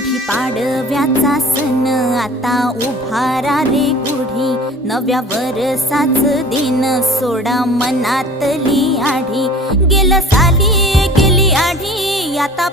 गुढी पाडव्याचा सण आता उभारा रे गुढी, नव्या वर्षाच दिन सोडा मनातली आढी। गेलं साली गेली आढी आता